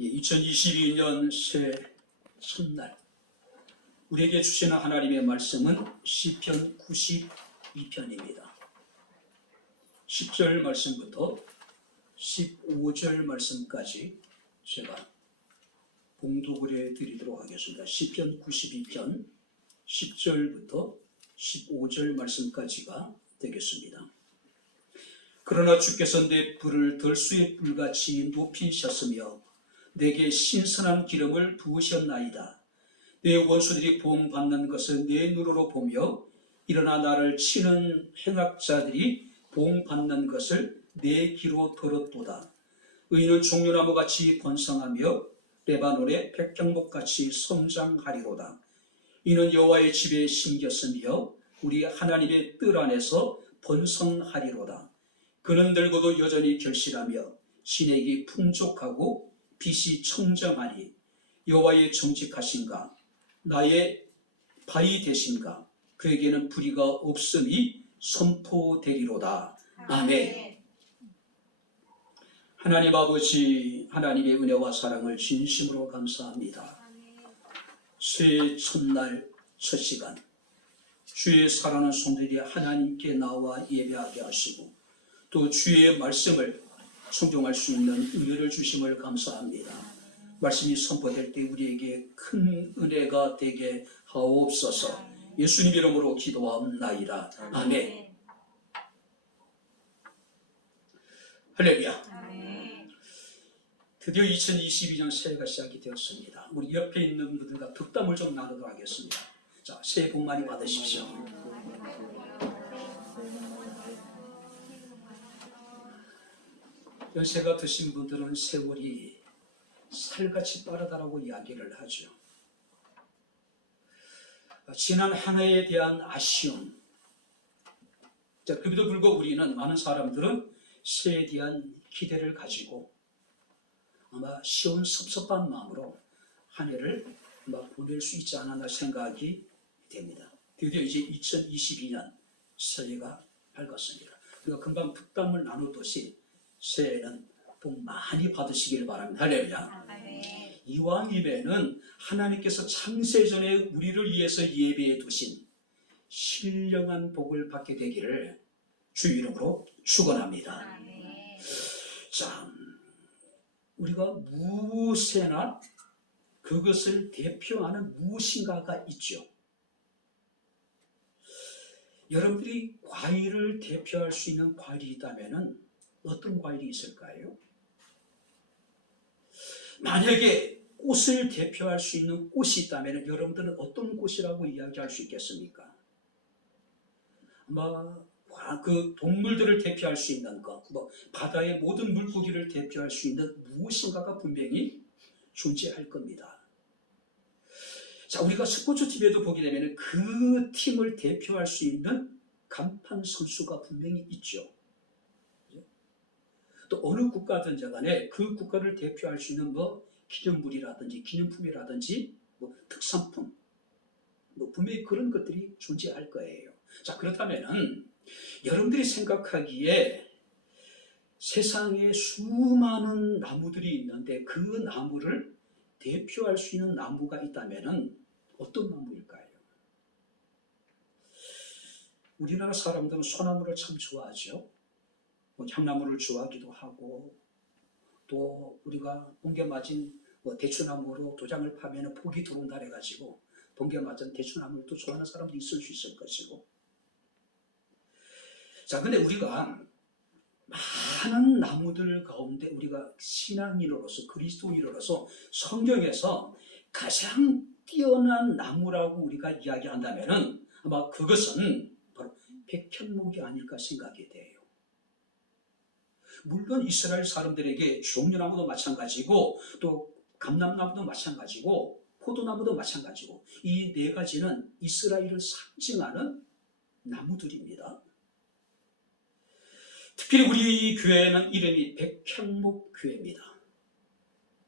2022년 새 첫날 우리에게 주시는 하나님의 말씀은 시편 92편입니다. 10절 말씀부터 15절 말씀까지 제가 봉독을 해드리도록 하겠습니다. 시편 92편 10절부터 15절 말씀까지가 되겠습니다. 그러나 주께서 내 불을 들수의 불같이 높이셨으며 내게 신선한 기름을 부으셨나이다. 내 원수들이 보응받는 것을 내 눈으로 보며 일어나 나를 치는 행악자들이 보응받는 것을 내 귀로 들었도다. 의인은 종려나무같이 번성하며 레바논의 백향목같이 성장하리로다. 이는 여호와의 집에 심겼으며 우리 하나님의 뜰 안에서 번성하리로다. 그는 늙어도 여전히 결실하며 진액이 풍족하고 빛이 청정하니 여호와의 정직하신가 나의 바위 되신가 그에게는 불의가 없음이 선포되리로다. 아멘. 하나님 아버지, 하나님의 은혜와 사랑을 진심으로 감사합니다. 새 첫날 첫 시간 주의 사랑하는 성도들이 하나님께 나와 예배하게 하시고 또 주의 말씀을 순종할 수 있는 은혜를 주심을 감사합니다. 말씀이 선포될 때 우리에게 큰 은혜가 되게 하옵소서. 예수님 이름으로 기도하옵나이다. 아멘. 할렐루야. 드디어 2022년 새해가 시작이 되었습니다. 우리 옆에 있는 분들과 덕담을 좀 나누도록 하겠습니다. 자, 새해 복 많이 받으십시오. 연세가 드신 분들은 세월이 살같이 빠르다라고 이야기를 하죠. 지난 한 해에 대한 아쉬움. 자, 그럼에도 불구하고 우리는 많은 사람들은 새해에 대한 기대를 가지고 아마 시원섭섭한 마음으로 한 해를 보낼 수 있지 않았나 생각이 됩니다. 드디어 이제 2022년 새해가 밝았습니다. 우리가 금방 덕담을 나누듯이 새해는 복 많이 받으시길 바랍니다. 할렐루야. 이왕 예배는 하나님께서 창세전에 우리를 위해서 예배해 두신 신령한 복을 받게 되기를 주 이름으로 축원합니다. 자, 우리가 무엇이나 그것을 대표하는 무엇인가가 있죠. 여러분들이 과일을 대표할 수 있는 과일이 있다면 어떤 과일이 있을까요? 만약에 꽃을 대표할 수 있는 꽃이 있다면 여러분들은 어떤 꽃이라고 이야기할 수 있겠습니까? 아마 그 동물들을 대표할 수 있는 것, 바다의 모든 물고기를 대표할 수 있는 무엇인가가 분명히 존재할 겁니다. 자, 우리가 스포츠 TV에도 보게 되면 그 팀을 대표할 수 있는 간판 선수가 분명히 있죠. 또 어느 국가든지 간에 그 국가를 대표할 수 있는 기념물이라든지 기념품이라든지 특산품 분명히 그런 것들이 존재할 거예요. 자, 그렇다면은 여러분들이 생각하기에 세상에 수많은 나무들이 있는데 그 나무를 대표할 수 있는 나무가 있다면은 어떤 나무일까요? 우리나라 사람들은 소나무를 참 좋아하죠. 향나무를 좋아하기도 하고 또 우리가 번개 맞은 대추나무로 도장을 파면 복이 들어온다 해가지고 번개 맞은 대추나무를 또 좋아하는 사람도 있을 수 있을 것이고. 자, 근데 우리가 많은 나무들 가운데 우리가 신앙인으로서 그리스도인으로서 성경에서 가장 뛰어난 나무라고 우리가 이야기한다면은 아마 그것은 바로 백향목이 아닐까 생각이 돼요. 물론 이스라엘 사람들에게 종려나무도 마찬가지고 또 감람나무도 마찬가지고 포도나무도 마찬가지고 이 네 가지는 이스라엘을 상징하는 나무들입니다. 특별히 우리 교회는 이름이 백향목 교회입니다.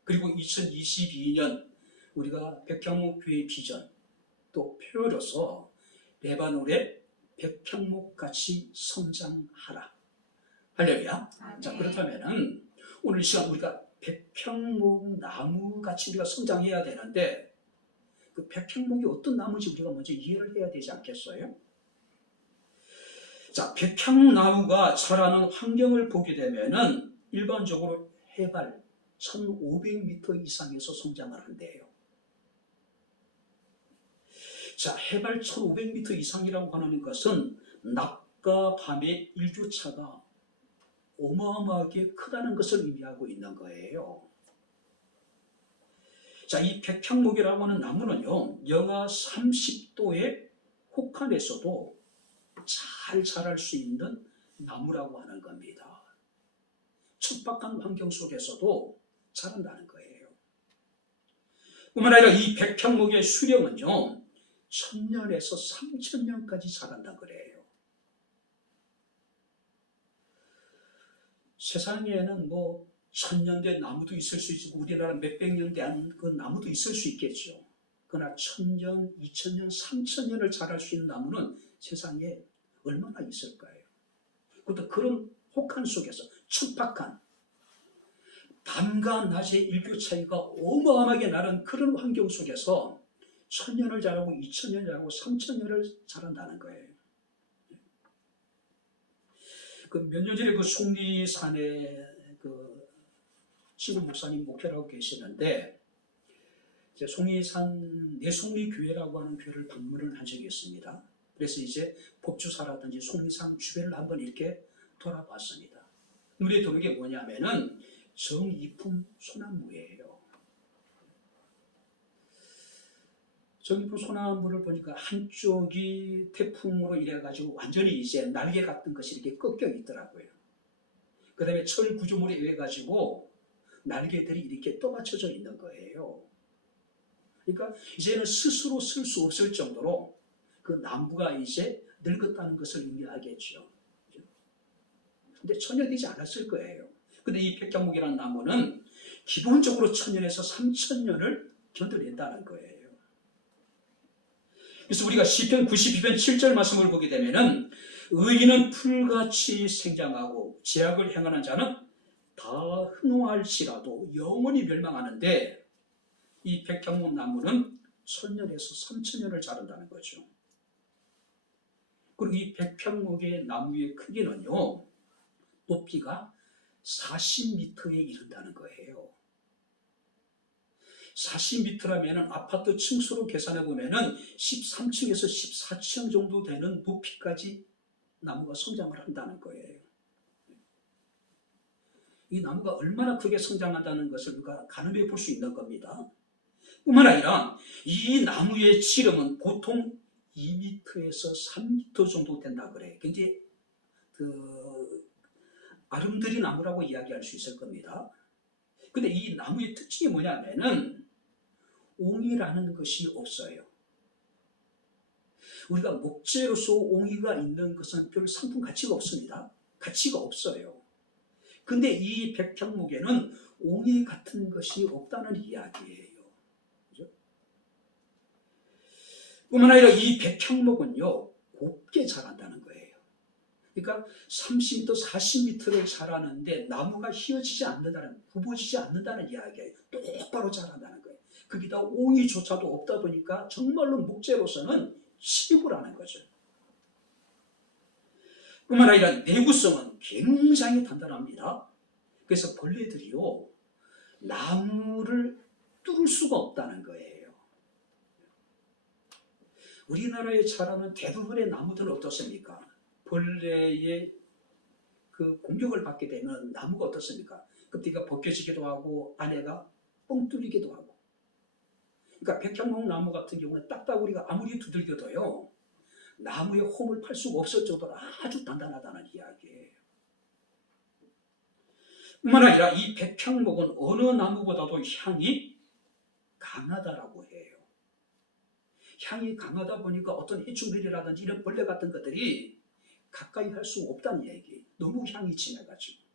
그리고 2022년 우리가 백향목 교회의 비전 또 표로서 레바논의 백향목같이 성장하라. 할렐루야. 자, 그렇다면은 오늘 시간 우리가 백향목 나무같이 우리가 성장해야 되는데 그 백향목이 어떤 나무인지 우리가 먼저 이해를 해야 되지 않겠어요? 자, 백향나무가 자라는 환경을 보게 되면은 일반적으로 해발 1500m 이상에서 성장을 한대요. 자, 해발 1500m 이상이라고 하는 것은 낮과 밤의 일교차가 어마어마하게 크다는 것을 의미하고 있는 거예요. 자, 이 백향목이라고 하는 나무는요, 영하 30도의 혹한에서도 잘 자랄 수 있는 나무라고 하는 겁니다. 척박한 환경 속에서도 자란다는 거예요. 뿐만 아니라 이 백향목의 수령은요, 1000년에서 3000년까지 자란다 그래요. 세상에는 뭐 1000년 된 나무도 있을 수 있고 우리나라 몇백 년 된 그 나무도 있을 수 있겠죠. 그러나 1000년, 2000년, 3000년을 자랄 수 있는 나무는 세상에 얼마나 있을까요? 그것도 그런 혹한 속에서 척박한 밤과 낮의 일교 차이가 어마어마하게 나는 그런 환경 속에서 1000년을 자라고 2000년 자라고 3000년을 자란다는 거예요. 그 몇 년 전에 그 속리산에 그 신구 목사님 목회를 하고 계시는데 이제 속리산 내속리 교회라고 하는 교회를 방문을 한 적이 있습니다. 그래서 이제 법주사라든지 속리산 주변을 한번 이렇게 돌아봤습니다. 눈에 들어온 게 뭐냐면은 정이품 소나무예요. 정이품 소나무를 보니까 한쪽이 태풍으로 이래가지고 완전히 이제 날개 같은 것이 이렇게 꺾여 있더라고요. 그 다음에 철 구조물에 의해 가지고 날개들이 이렇게 떠받쳐져 있는 거예요. 그러니까 이제는 스스로 쓸 수 없을 정도로 그 나무가 이제 늙었다는 것을 의미하겠죠. 근데 천년되지 않았을 거예요. 근데 이 백향목이라는 나무는 기본적으로 1000년에서 3000년을 견뎌냈다는 거예요. 그래서 우리가 시편 92편 7절 말씀을 보게 되면은 의인은 풀같이 생장하고 죄악을 행하는 자는 다 흥황할지라도 영원히 멸망하는데 이 백향목 나무는 1000년에서 3000년을 자란다는 거죠. 그리고 이 백향목의 나무의 크기는요, 높이가 40m에 이른다는 거예요. 40m라면 아파트 층수로 계산해 보면은 13층에서 14층 정도 되는 높이까지 나무가 성장을 한다는 거예요. 이 나무가 얼마나 크게 성장한다는 것을 우리가 가늠해 볼 수 있는 겁니다. 뿐만 아니라 이 나무의 지름은 보통 2m에서 3m 정도 된다 그래요. 굉장히 아름드리 나무라고 이야기할 수 있을 겁니다. 근데 이 나무의 특징이 뭐냐면은 옹이라는 것이 없어요. 우리가 목재로서 옹이가 있는 것은 별 상품 가치가 없습니다. 가치가 없어요. 근데 이 백향목에는 옹이 같은 것이 없다는 이야기예요. 그죠? 뿐만 아니라 이 백향목은요, 곱게 자란다는 거예요. 그러니까 30m, 40m를 자라는데 나무가 휘어지지 않는다는, 굽어지지 않는다는 이야기예요. 똑바로 자란다는 거예요. 거기다 옹이조차도 없다 보니까 정말로 목재로서는 최고라는 거죠. 뿐만 아니라 내구성은 굉장히 단단합니다. 그래서 벌레들이요, 나무를 뚫을 수가 없다는 거예요. 우리나라에 자라는 대부분의 나무들은 어떻습니까? 벌레의 그 공격을 받게 되면 나무가 어떻습니까? 껍데기가 벗겨지기도 하고 안에가 뻥 뚫리기도 하고. 그러니까 백향목 나무 같은 경우는 딱따구리가 아무리 두들겨도요, 나무에 홈을 팔 수가 없을 정도로 아주 단단하다는 이야기예요. 뿐만 아니라 이 백향목은 어느 나무보다도 향이 강하다라고 해요. 향이 강하다 보니까 어떤 해충들이라든지 이런 벌레 같은 것들이 가까이 할 수 없다는 얘기. 너무 향이 진해가지고.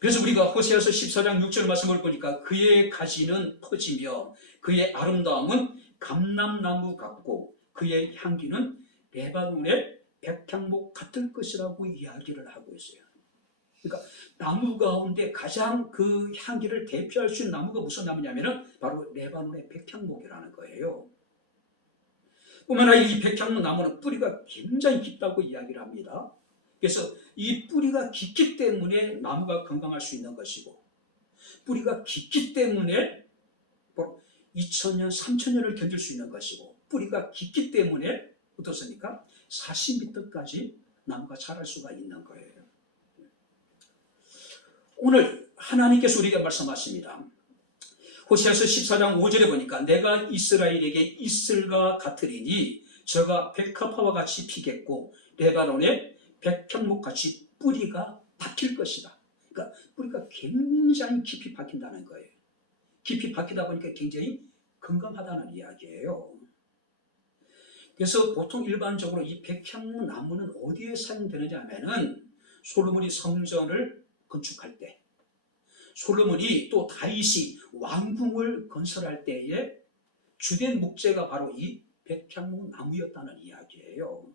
그래서 우리가 호세아서 14장 6절 말씀을 보니까 그의 가지는 퍼지며 그의 아름다움은 감람나무 같고 그의 향기는 레바논의 백향목 같을 것이라고 이야기를 하고 있어요. 그러니까 나무 가운데 가장 그 향기를 대표할 수 있는 나무가 무슨 나무냐면은 바로 레바논의 백향목이라는 거예요. 뿐만 아니라 이 백향목 나무는 뿌리가 굉장히 깊다고 이야기를 합니다. 그래서 이 뿌리가 깊기 때문에 나무가 건강할 수 있는 것이고, 뿌리가 깊기 때문에 2000년, 3000년을 견딜 수 있는 것이고, 뿌리가 깊기 때문에 어떻습니까? 40m까지 나무가 자랄 수가 있는 거예요. 오늘 하나님께서 우리에게 말씀하십니다. 호세아서 14장 5절에 보니까 내가 이스라엘에게 이슬과 같으리니 저가 백합화와 같이 피겠고 레바논의 백향목같이 뿌리가 박힐 것이다. 그러니까 뿌리가 굉장히 깊이 박힌다는 거예요. 깊이 박히다 보니까 굉장히 건강하다는 이야기예요. 그래서 보통 일반적으로 이 백향목 나무는 어디에 사용되느냐 하면은 솔로몬이 성전을 건축할 때, 솔로몬이 또 다윗이 왕궁을 건설할 때에 주된 목재가 바로 이 백향목 나무였다는 이야기예요.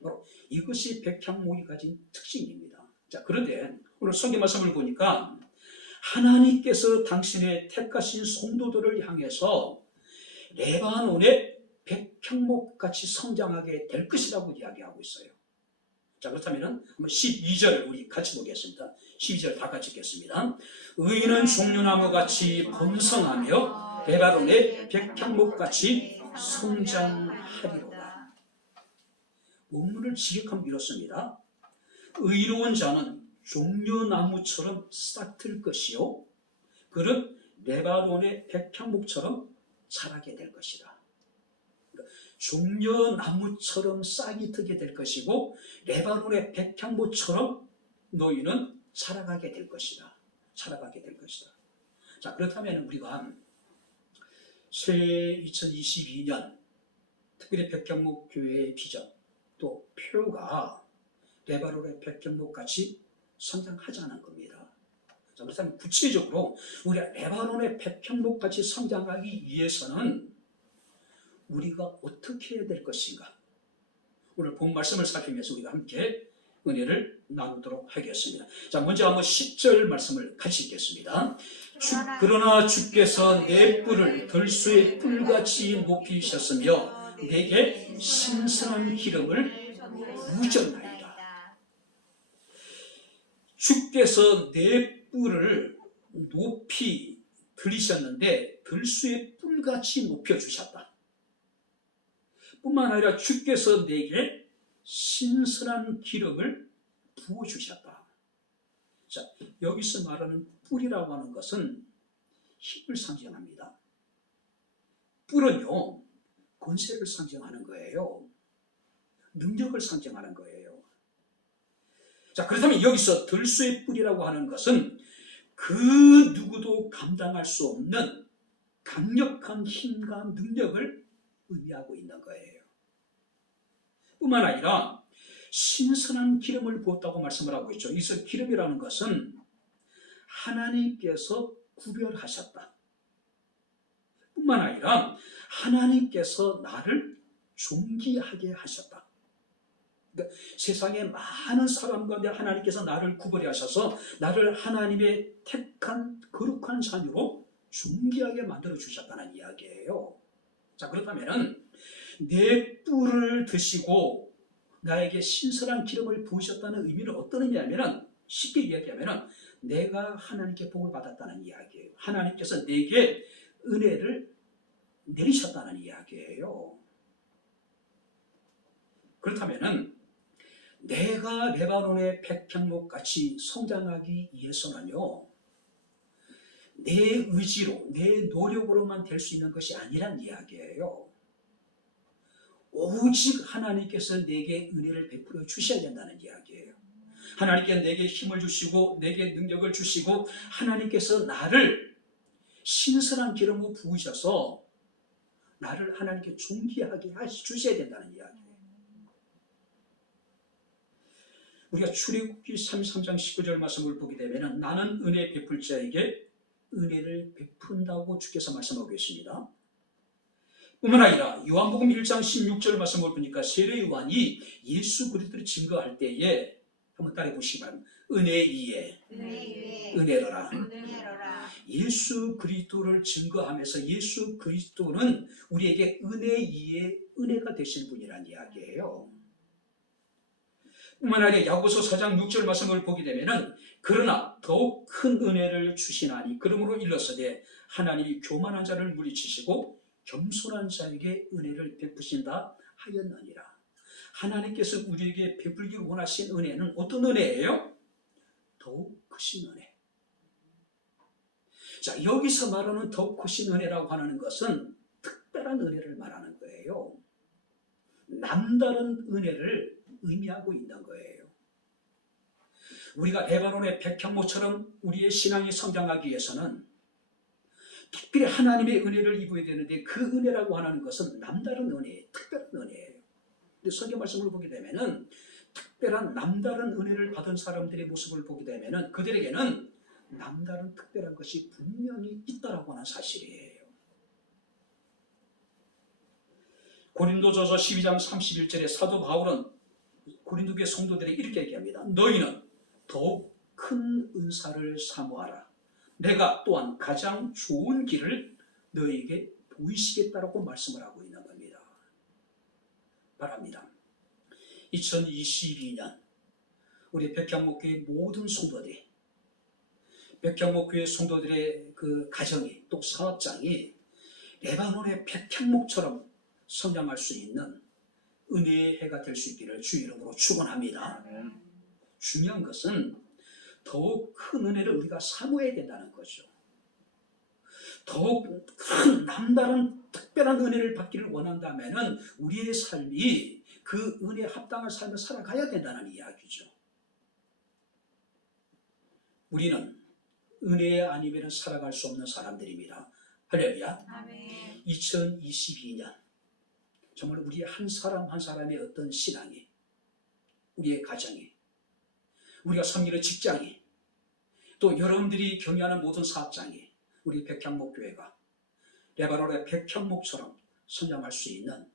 바로 이것이 백향목이 가진 특징입니다. 자, 그런데 오늘 성경 말씀을 보니까 하나님께서 당신의 택하신 성도들을 향해서 레바논의 백향목같이 성장하게 될 것이라고 이야기하고 있어요. 자, 그렇다면 한번 12절 우리 같이 보겠습니다. 12절 다 같이 읽겠습니다. 의인은 종려나무같이 번성하며 레바논의 백향목같이 성장하리로다. 원문을 직역하면 이렇습니다. 의로운 자는 종려나무처럼 싹틀 것이요 그는 레바논의 백향목처럼 자라게 될 것이다. 종려나무처럼 싹이 트게 될 것이고 레바논의 백향목처럼 너희는 자라가게 될 것이다. 자라가게 될 것이다. 자, 그렇다면 우리가 새 2022년 특별히 백향목 교회의 비전 또 표가 레바논의 백향목같이 성장하자는 겁니다. 자, 그렇다면 구체적으로 우리가 레바논의 백향목같이 성장하기 위해서는 우리가 어떻게 해야 될 것인가? 오늘 본 말씀을 살피면서 우리가 함께 은혜를 나누도록 하겠습니다. 자, 먼저 한번 10절 말씀을 같이 읽겠습니다. 그러나 주께서 내 뿔을 들소의 뿔같이 높이셨으며 내게 신선한 기름을 부으셨나이다. 주께서 내 뿔을 높이 들이셨는데 들소의 뿔같이 높여주셨다. 뿐만 아니라 주께서 내게 신선한 기름을 부어주셨다. 자, 여기서 말하는 뿔이라고 하는 것은 힘을 상징합니다. 뿔은요, 권세를 상징하는 거예요. 능력을 상징하는 거예요. 자, 그렇다면 여기서 들소의 뿔이라고 하는 것은 그 누구도 감당할 수 없는 강력한 힘과 능력을 의미하고 있는 거예요. 뿐만 아니라 신선한 기름을 부었다고 말씀을 하고 있죠. 여기서 기름이라는 것은 하나님께서 구별하셨다. 뿐만 아니라 하나님께서 나를 존귀하게 하셨다. 그러니까 세상의 많은 사람 가운데 하나님께서 나를 구별해 하셔서 나를 하나님의 택한 거룩한 자녀로 존귀하게 만들어 주셨다는 이야기예요. 자, 그렇다면 내 뿔을 드시고 나에게 신선한 기름을 부으셨다는 의미는 어떤 의미냐면 쉽게 이야기하면 내가 하나님께 복을 받았다는 이야기예요. 하나님께서 내게 은혜를 내리셨다는 이야기예요. 그렇다면 내가 레바논의 백향목같이 성장하기 위해서는요, 내 의지로, 내 노력으로만 될 수 있는 것이 아니란 이야기예요. 오직 하나님께서 내게 은혜를 베풀어 주셔야 된다는 이야기예요. 하나님께서 내게 힘을 주시고 내게 능력을 주시고 하나님께서 나를 신선한 기름으로 부으셔서 나를 하나님께 존귀하게 주셔야 된다는 이야기예요. 우리가 출애굽기 33장 19절 말씀을 보게 되면 나는 은혜 베풀 자에게 은혜를 베푼다고 주께서 말씀하고 계십니다. 뿐만 아니라 요한복음 1장 16절 말씀을 보니까 세례요한이 예수 그리스도를 증거할 때에 한번 따라해 보시기 바랍니다. 은혜 위에 은혜로라. 예수 그리스도를 증거하면서 예수 그리스도는 우리에게 은혜 위에 은혜가 되신 분이라는 이야기예요. 뿐만 아니라 야고보서 4장 6절 말씀을 보게 되면은 그러나 더욱 큰 은혜를 주시나니 그러므로 일러서되 하나님이 교만한 자를 물리치시고 겸손한 자에게 은혜를 베푸신다 하였느니라. 하나님께서 우리에게 베풀기를 원하신 은혜는 어떤 은혜예요? 더욱 크신 은혜. 자, 여기서 말하는 더욱 크신 은혜라고 하는 것은 특별한 은혜를 말하는 거예요. 남다른 은혜를 의미하고 있는 거예요. 우리가 레바논의 백향목처럼 우리의 신앙이 성장하기 위해서는 특별히 하나님의 은혜를 입어야 되는데 그 은혜라고 하는 것은 남다른 은혜예요. 특별한 은혜예요. 근데 성경 말씀을 보게 되면은 특별한 남다른 은혜를 받은 사람들의 모습을 보게 되면은 그들에게는 남다른 특별한 것이 분명히 있다라고 하는 사실이에요. 고린도전서 12장 31절에 사도 바울은 고린도 교회 성도들에게 이렇게 얘기합니다. 너희는 더욱 큰 은사를 사모하라. 내가 또한 가장 좋은 길을 너희에게 보이시겠다라고 말씀을 하고 있는 겁니다. 바랍니다. 2022년 우리 백향목교회 모든 성도들이 백향목교회 성도들의 그 가정이 또 사업장이 레바논의 백향목처럼 성장할 수 있는 은혜의 해가 될 수 있기를 주 이름으로 축원합니다. 중요한 것은 더욱 큰 은혜를 우리가 사모해야 된다는 거죠. 더욱 큰 남다른 특별한 은혜를 받기를 원한다면 우리의 삶이 그 은혜에 합당한 삶을 살아가야 된다는 이야기죠. 우리는 은혜 아니면 살아갈 수 없는 사람들입니다. 할렐루야. 2022년 정말 우리 한 사람 한 사람의 어떤 신앙이, 우리의 가정이, 우리가 섬기는 직장이, 또 여러분들이 경영하는 모든 사업장이 우리 백향목교회가 레바논의 백향목처럼 성장할 수 있는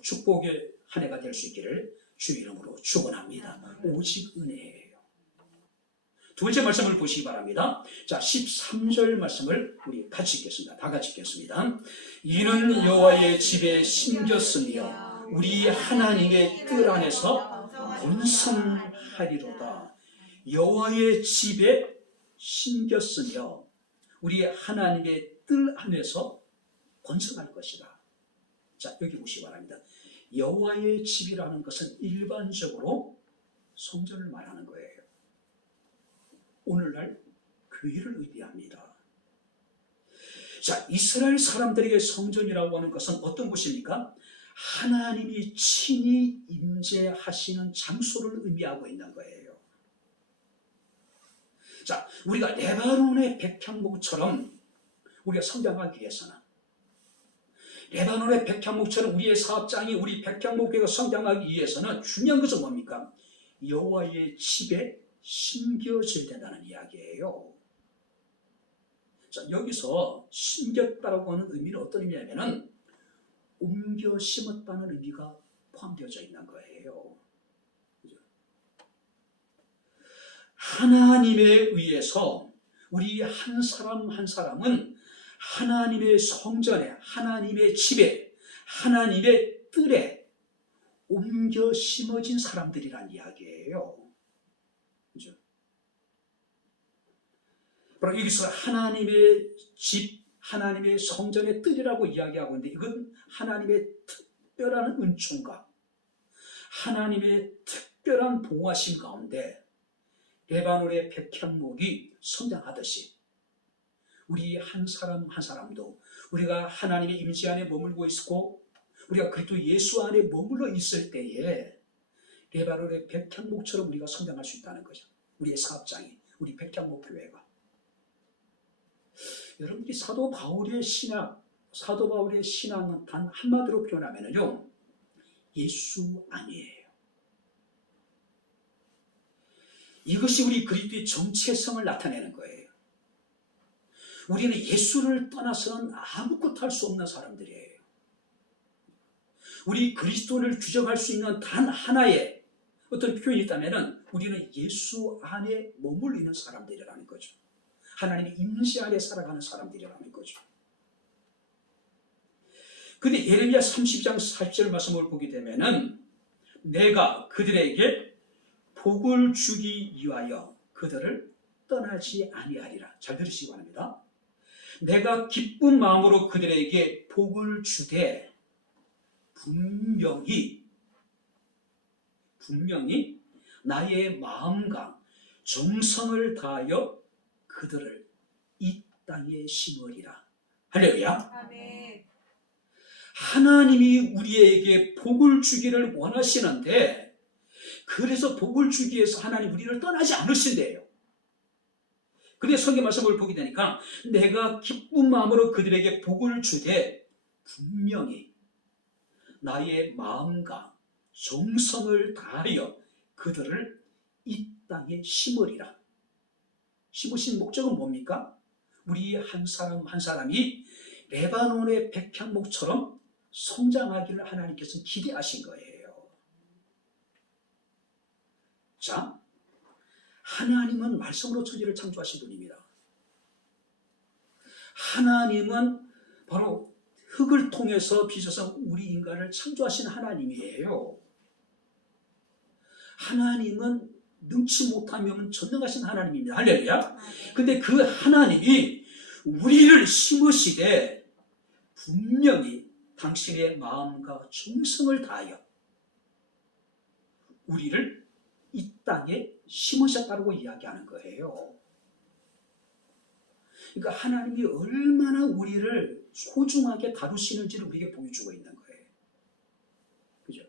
축복의 한 해가 될 수 있기를 주 이름으로 축원합니다. 오직 은혜예요. 두 번째 말씀을 보시기 바랍니다. 자, 13절 말씀을 우리 같이 읽겠습니다. 다 같이 읽겠습니다. 이는 여호와의 집에 심겼으며 우리 하나님의 뜰 안에서 번성하리로다. 여호와의 집에 심겼으며 우리 하나님의 뜰 안에서 번성할 것이다. 자, 여기 보시기 바랍니다. 여호와의 집이라는 것은 일반적으로 성전을 말하는 거예요. 오늘날 교회를 의미합니다. 자, 이스라엘 사람들에게 성전이라고 하는 것은 어떤 곳입니까? 하나님이 친히 임재하시는 장소를 의미하고 있는 거예요. 자, 우리가 레바논의 백향목처럼 우리가 성장하기 위해서는, 레바논의 백향목처럼 우리의 사업장이 우리 백향목교회가 성장하기 위해서는 중요한 것은 뭡니까? 여호와의 집에 심겨져야 된다는 이야기예요. 자, 여기서 심겼다라고 하는 의미는 어떤 의미냐면은 옮겨 심었다는 의미가 포함되어져 있는 거예요. 하나님에 의해서 우리 한 사람 한 사람은 하나님의 성전에, 하나님의 집에, 하나님의 뜰에 옮겨 심어진 사람들이란 이야기예요. 그죠? 바로 여기서 하나님의 집, 하나님의 성전의 뜰이라고 이야기하고 있는데 이건 하나님의 특별한 은총과 하나님의 특별한 보호하심 가운데 레바논의 백향목이 성장하듯이 우리 한 사람 한 사람도 우리가 하나님의 임재 안에 머물고 있고 우리가 그리스도 예수 안에 머물러 있을 때에 레바논의 백향목처럼 우리가 성장할 수 있다는 거죠. 우리의 사업장이, 우리 백향목 교회가. 여러분들이 사도 바울의 신앙은 단 한마디로 표현하면요, 예수 안이에요. 이것이 우리 그리스도의 정체성을 나타내는 거예요. 우리는 예수를 떠나서는 아무것도 할 수 없는 사람들이에요. 우리 그리스도를 규정할 수 있는 단 하나의 어떤 표현이 있다면 우리는 예수 안에 머물리는 사람들이라는 거죠. 하나님의 임재 안에 살아가는 사람들이라는 거죠. 근데 예레미야 32장 4절 말씀을 보게 되면은 내가 그들에게 복을 주기 위하여 그들을 떠나지 아니하리라. 잘 들으시기 바랍니다. 내가 기쁜 마음으로 그들에게 복을 주되 분명히 나의 마음과 정성을 다하여 그들을 이 땅에 심으리라. 할렐루야. 아멘. 하나님이 우리에게 복을 주기를 원하시는데, 그래서 복을 주기 위해서 하나님 우리를 떠나지 않으신대요. 그래서 성경 말씀을 보게 되니까 내가 기쁜 마음으로 그들에게 복을 주되 분명히 나의 마음과 정성을 다하여 그들을 이 땅에 심으리라. 심으신 목적은 뭡니까? 우리 한 사람 한 사람이 레바논의 백향목처럼 성장하기를 하나님께서 기대하신 거예요. 자, 하나님은 말씀으로 천지를 창조하신 분입니다. 하나님은 바로 흙을 통해서 빚어서 우리 인간을 창조하신 하나님이에요. 하나님은 능치 못하면 전능하신 하나님입니다. 할렐루야. 근데 그 하나님이 우리를 심으시되 분명히 당신의 마음과 정성을 다하여 우리를 이 땅에 심으셨다고 이야기하는 거예요. 그러니까 하나님이 얼마나 우리를 소중하게 다루시는지를 우리에게 보여주고 있는 거예요. 그죠?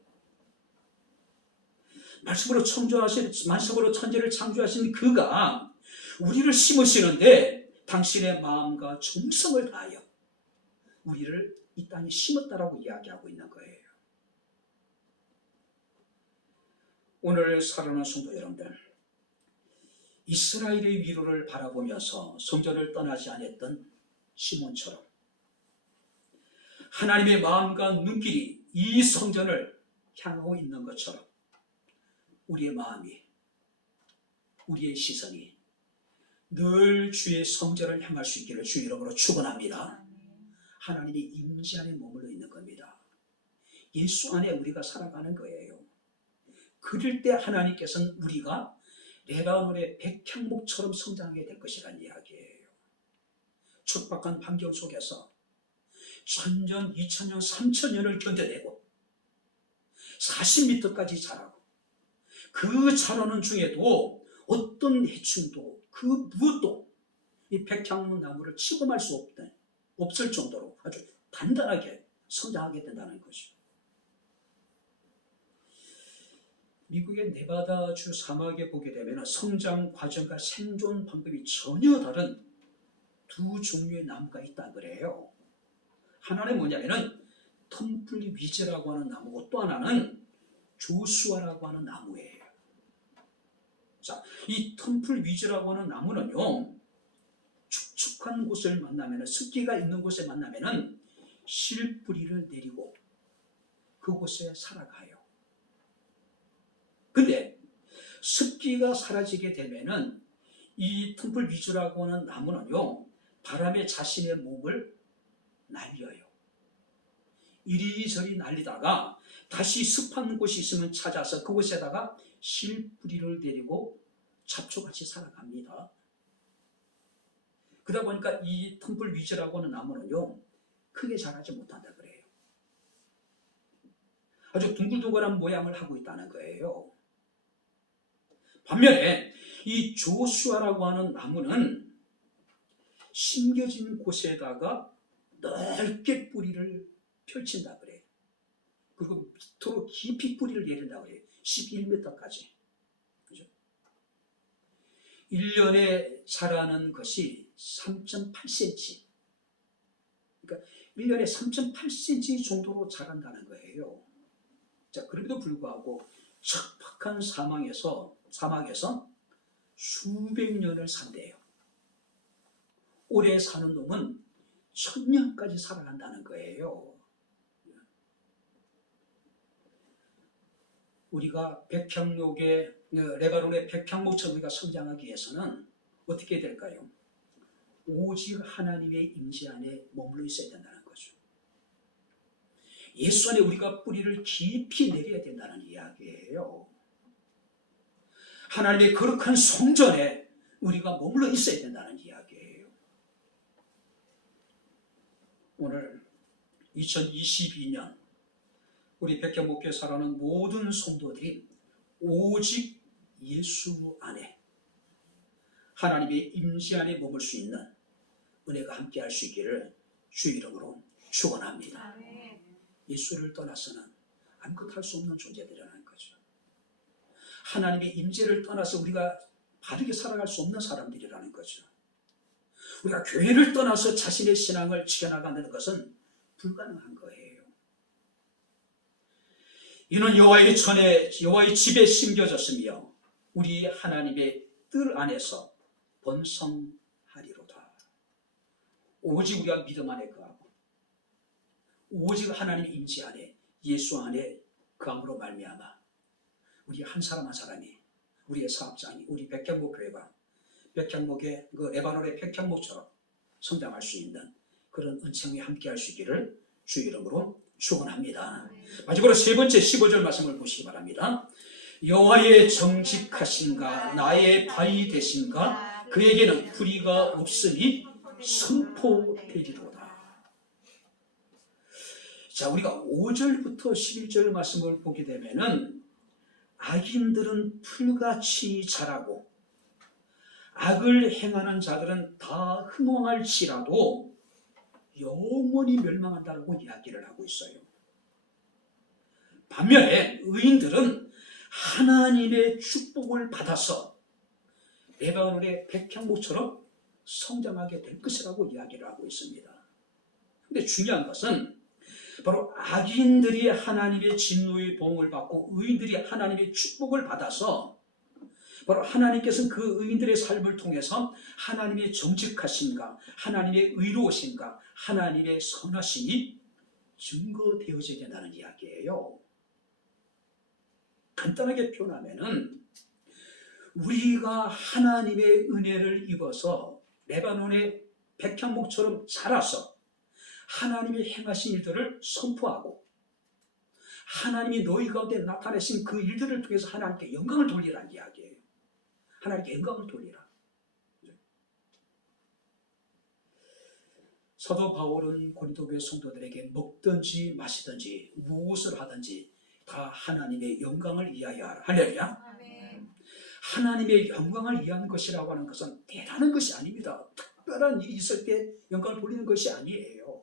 말씀으로 천지를 창조하신 그가 우리를 심으시는데 당신의 마음과 정성을 다하여 우리를 이 땅에 심었다라고 이야기하고 있는 거예요. 오늘 사랑하는 성도 여러분들, 이스라엘의 위로를 바라보면서 성전을 떠나지 않았던 시몬처럼 하나님의 마음과 눈길이 이 성전을 향하고 있는 것처럼 우리의 마음이, 우리의 시선이 늘 주의 성전을 향할 수 있기를 주의 이름으로 축원합니다. 하나님의 임재 안에 머물러 있는 겁니다. 예수 안에 우리가 살아가는 거예요. 그럴 때 하나님께서는 우리가 레바논의 백향목처럼 성장하게 될 것이라는 이야기예요. 척박한 환경 속에서 1000년, 2000년, 3000년을 견뎌내고 40m까지 자라고 그 자라는 중에도 어떤 해충도 그 무엇도 이 백향나무를 침범할 수 없을 정도로 아주 단단하게 성장하게 된다는 것이죠. 미국의 네바다주 사막에 보게 되면 성장 과정과 생존 방법이 전혀 다른 두 종류의 나무가 있다고 그래요. 하나는 뭐냐면은 텀플 위즈라고 하는 나무고 또 하나는 조수아라고 하는 나무예요. 자, 이 텀플 위즈라고 하는 나무는요, 축축한 곳을 만나면, 습기가 있는 곳에 만나면은 실뿌리를 내리고 그곳에 살아가요. 근데 습기가 사라지게 되면은 이 텀플 위즈라고 하는 나무는요, 바람에 자신의 몸을 날려요. 이리저리 날리다가 다시 습한 곳이 있으면 찾아서 그곳에다가 실뿌리를 내리고 잡초같이 살아갑니다. 그러다 보니까 이 텀플 위즈라고 하는 나무는요, 크게 자라지 못한다 그래요. 아주 둥글둥글한 모양을 하고 있다는 거예요. 반면에 이 조수아라고 하는 나무는 심겨진 곳에다가 넓게 뿌리를 펼친다 그래요. 그리고 밑으로 깊이 뿌리를 내린다 그래요. 11m까지. 그죠? 1년에 자라는 것이 3.8cm. 그러니까 1년에 3.8cm 정도로 자란다는 거예요. 자, 그럼에도 불구하고 척박한 사막에서 수백 년을 산대요. 오래 사는 놈은 1000년까지 살아간다는 거예요. 우리가 백향목에 레바논의 백향목처럼 우리가 성장하기 위해서는 어떻게 될까요? 오직 하나님의 임재 안에 머물러 있어야 된다는 거죠. 예수 안에 우리가 뿌리를 깊이 내려야 된다는 이야기예요. 하나님의 거룩한 성전에 우리가 머물러 있어야 된다는 이야기예요. 오늘 2022년 우리 백향목교에 살아가는 모든 성도들이 오직 예수 안에 하나님의 임재 안에 머물 수 있는 은혜가 함께할 수 있기를 주의 이름으로 축원합니다. 예수를 떠나서는 아무것도 할 수 없는 존재들이라는 거죠. 하나님의 임재를 떠나서 우리가 바르게 살아갈 수 없는 사람들이라는 거죠. 우리가 교회를 떠나서 자신의 신앙을 지켜나가는 것은 불가능한 거예요. 이는 여호와의 전에 여호와의 집에 심겨졌으며 우리 하나님의 뜰 안에서 번성하리로다. 오직 우리가 믿음 안에 거하고 오직 하나님의 임재 안에 예수 안에 거함으로 말미암아 우리 한 사람 한 사람이 우리의 사업장이 우리 백향목 교회가 백향목의 그 레바논의 백향목처럼 성장할 수 있는 그런 은총이 함께할 수 있기를 주의 이름으로 축원합니다. 마지막으로 세 번째 15절 말씀을 보시기 바랍니다. 여호와의 정직하신가 나의 바위 되신가 그에게는 불의가 없으니 선포되리로다. 자, 우리가 5절부터 11절 말씀을 보게 되면은 악인들은 풀같이 자라고 악을 행하는 자들은 다 흥왕할지라도 영원히 멸망한다고 이야기를 하고 있어요. 반면에 의인들은 하나님의 축복을 받아서 레바논의 백향목처럼 성장하게 될 것이라고 이야기를 하고 있습니다. 그런데 중요한 것은 바로 악인들이 하나님의 진노의 보응을 받고 의인들이 하나님의 축복을 받아서 바로 하나님께서는 그 의인들의 삶을 통해서 하나님의 정직하신가, 하나님의 의로우신가, 하나님의 선하심이 증거되어져야 된다는 이야기예요. 간단하게 표현하면은 우리가 하나님의 은혜를 입어서 레바논의 백향목처럼 자라서 하나님이 행하신 일들을 선포하고 하나님이 너희 가운데 나타내신 그 일들을 통해서 하나님께 영광을 돌리라는 이야기예요. 하나님께 영광을 돌리라. 사도 바울은 고린도교회 성도들에게 먹든지 마시든지 무엇을 하든지 다 하나님의 영광을 위하여 하라. 할렐루야. 하나님의 영광을 위한 것이라고 하는 것은 대단한 것이 아닙니다. 특별한 일이 있을 때 영광을 돌리는 것이 아니에요.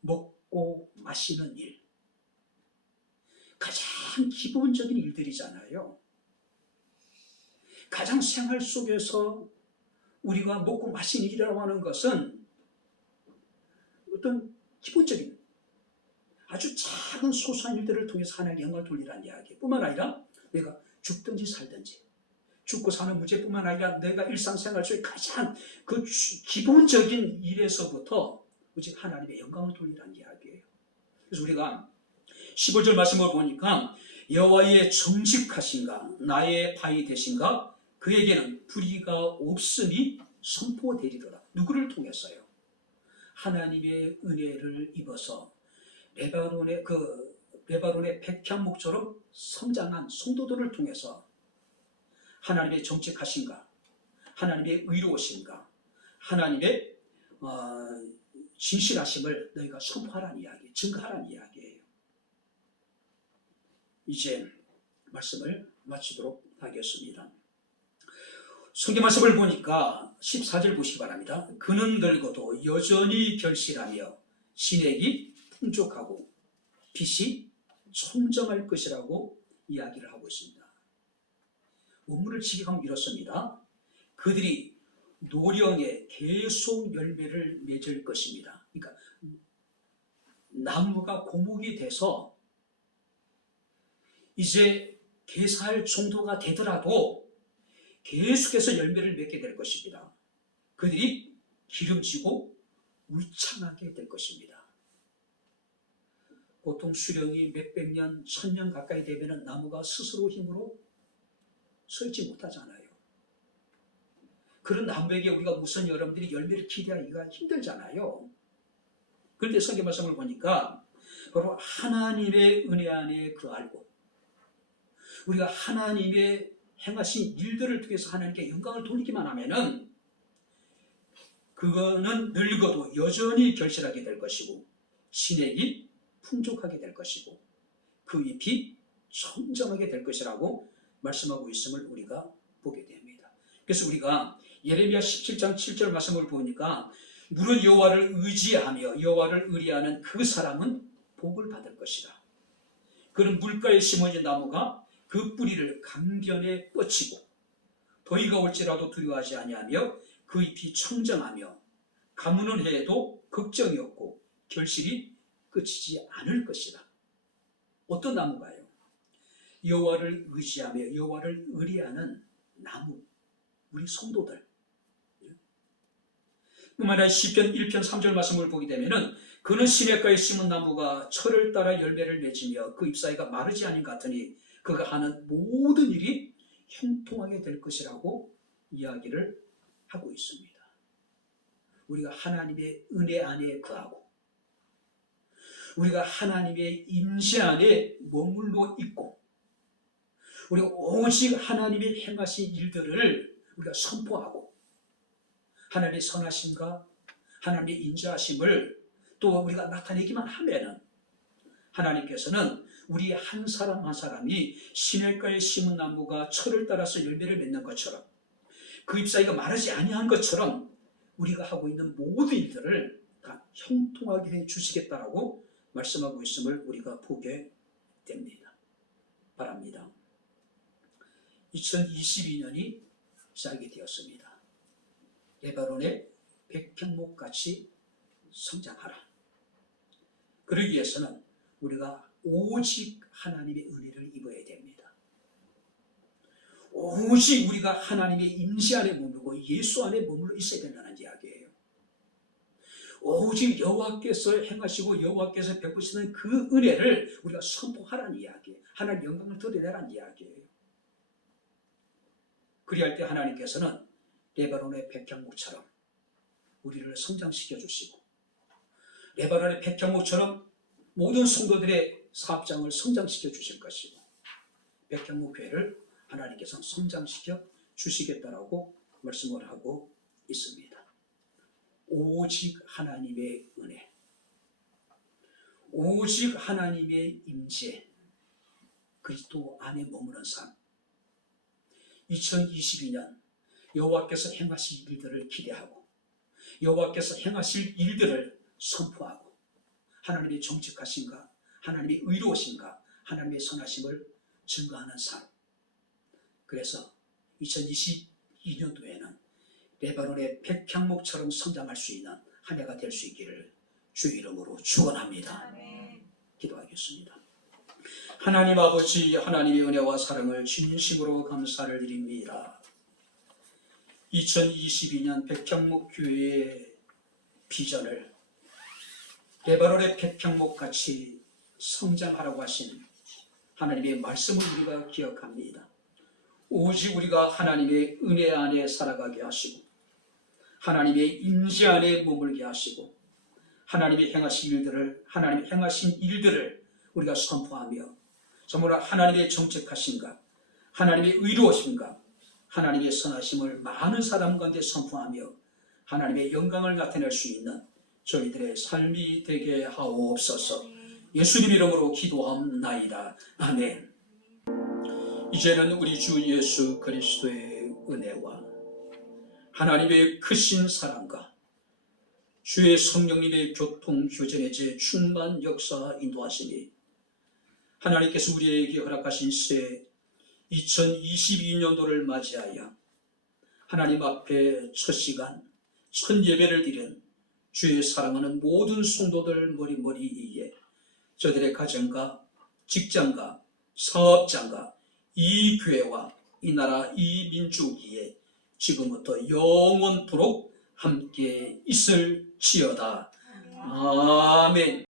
먹고 마시는 일, 가장 기본적인 일들이잖아요. 가장 생활 속에서 우리가 먹고 마시는 일이라고 하는 것은 어떤 기본적인 아주 작은 소소한 일들을 통해서 하나님께 영광을 돌리라는 이야기 뿐만 아니라 내가 죽든지 살든지 죽고 사는 문제뿐만 아니라 내가 일상생활 속에 가장 그 기본적인 일에서부터 오직 하나님의 영광을 돌리라는 이야기예요. 그래서 우리가 15절 말씀을 보니까 여호와의 정직하신가 나의 바위 되신가 그에게는 불의가 없으니 선포되리로다. 누구를 통해서요? 하나님의 은혜를 입어서 레바논의 백향목처럼 성장한 성도들을 통해서 하나님의 정직하신가, 하나님의 의로우신가, 하나님의 진실하심을 너희가 선포하라는 이야기, 증거하라는 이야기예요. 이제 말씀을 마치도록 하겠습니다. 성경 말씀을 보니까 14절 보시기 바랍니다. 그는 늙어도 여전히 결실하며 진액이 풍족하고 빛이 청정할 것이라고 이야기를 하고 있습니다. 원문을 직역하면 이렇습니다. 그들이 노령에 계속 열매를 맺을 것입니다. 그러니까 나무가 고목이 돼서 이제 개사할 정도가 되더라도 계속해서 열매를 맺게 될 것입니다. 그들이 기름지고 울창하게 될 것입니다. 보통 수령이 몇백 년, 천년 가까이 되면 나무가 스스로 힘으로 서 있지 못하잖아요. 그런 나무에게 우리가 무슨 여러분들이 열매를 기대하기가 힘들잖아요. 그런데 성경 말씀을 보니까 바로 하나님의 은혜 안에 거하고 우리가 하나님의 행하신 일들을 통해서 하나님께 영광을 돌리기만 하면은 그거는 늙어도 여전히 결실하게 될 것이고 신액이 풍족하게 될 것이고 그 잎이 청정하게 될 것이라고 말씀하고 있음을 우리가 보게 됩니다. 그래서 우리가 예레미야 17장 7절 말씀을 보니까 무릇 여호와를 의지하며 여호와를 의뢰하는 그 사람은 복을 받을 것이다. 그는 물가에 심어진 나무가 그 뿌리를 강변에 뻗치고 더위가 올지라도 두려워하지 아니하며 그 잎이 청정하며 가무는 해에도 걱정이 없고 결실이 그치지 않을 것이다. 어떤 나무가요? 여호와를 의지하며 여호와를 의뢰하는 나무, 우리 성도들. 뿐만 아니라 시편 1편 3절 말씀을 보게 되면은 그는 시냇가에 심은 나무가 철을 따라 열매를 맺으며 그 잎사이가 마르지 아닌 같으니 그가 하는 모든 일이 형통하게 될 것이라고 이야기를 하고 있습니다. 우리가 하나님의 은혜 안에 거하고 우리가 하나님의 임재 안에 머물러 있고 우리가 오직 하나님의 행하신 일들을 우리가 선포하고 하나님의 선하심과 하나님의 인자하심을 또 우리가 나타내기만 하면은 하나님께서는 우리 한 사람 한 사람이 시냇가에 심은 나무가 철을 따라서 열매를 맺는 것처럼 그 잎사이가 마르지 아니한 것처럼 우리가 하고 있는 모든 일들을 다 형통하게 해 주시겠다라고 말씀하고 있음을 우리가 보게 됩니다. 바랍니다. 2022년이 시작이 되었습니다. 레바논의 백향목같이 성장하라. 그러기 위해서는 우리가 오직 하나님의 은혜를 입어야 됩니다. 오직 우리가 하나님의 임재 안에 머물고 예수 안에 머물러 있어야 된다는 이야기예요. 오직 여호와께서 행하시고 여호와께서 베푸시는 그 은혜를 우리가 선포하라는 이야기예요. 하나님 영광을 드러내라는 이야기예요. 그리할 때 하나님께서는 레바논의 백향목처럼 우리를 성장시켜 주시고 레바논의 백향목처럼 모든 성도들의 사업장을 성장시켜 주실 것이고 백향목회를 하나님께서는 성장시켜 주시겠다라고 말씀을 하고 있습니다. 오직 하나님의 은혜, 오직 하나님의 임재, 그리스도 안에 머무는 삶. 2022년 여호와께서 행하실 일들을 기대하고 여호와께서 행하실 일들을 선포하고 하나님의 정직하신가, 하나님의 의로우신가, 하나님의 선하심을 증거하는 삶. 그래서 2022년도에는 레바논의 백향목처럼 성장할 수 있는 한 해가 될 수 있기를 주의 이름으로 축원합니다. 기도하겠습니다. 하나님 아버지, 하나님의 은혜와 사랑을 진심으로 감사를 드립니다. 2022년 백향목교회의 비전을 레바논의 백향목같이 성장하라고 하신 하나님의 말씀을 우리가 기억합니다. 오직 우리가 하나님의 은혜 안에 살아가게 하시고 하나님의 임재 안에 머물게 하시고 하나님의 행하신 일들을 우리가 선포하며 정말 하나님의 정책하신가, 하나님의 의로우신가, 하나님의 선하심을 많은 사람 가운데 선포하며 하나님의 영광을 나타낼 수 있는 저희들의 삶이 되게 하옵소서. 예수님 이름으로 기도합나이다. 아멘. 이제는 우리 주 예수 그리스도의 은혜와 하나님의 크신 사랑과 주의 성령님의 교통 교전의 제 충만 역사 인도하시니 하나님께서 우리에게 허락하신 새 2022년도를 맞이하여 하나님 앞에 첫 시간 첫 예배를 드린 주의 사랑하는 모든 성도들 머리머리 위에 저들의 가정과 직장과 사업장과 이 교회와 이 나라 이 민족 위에 지금부터 영원토록 함께 있을지어다. 아멘.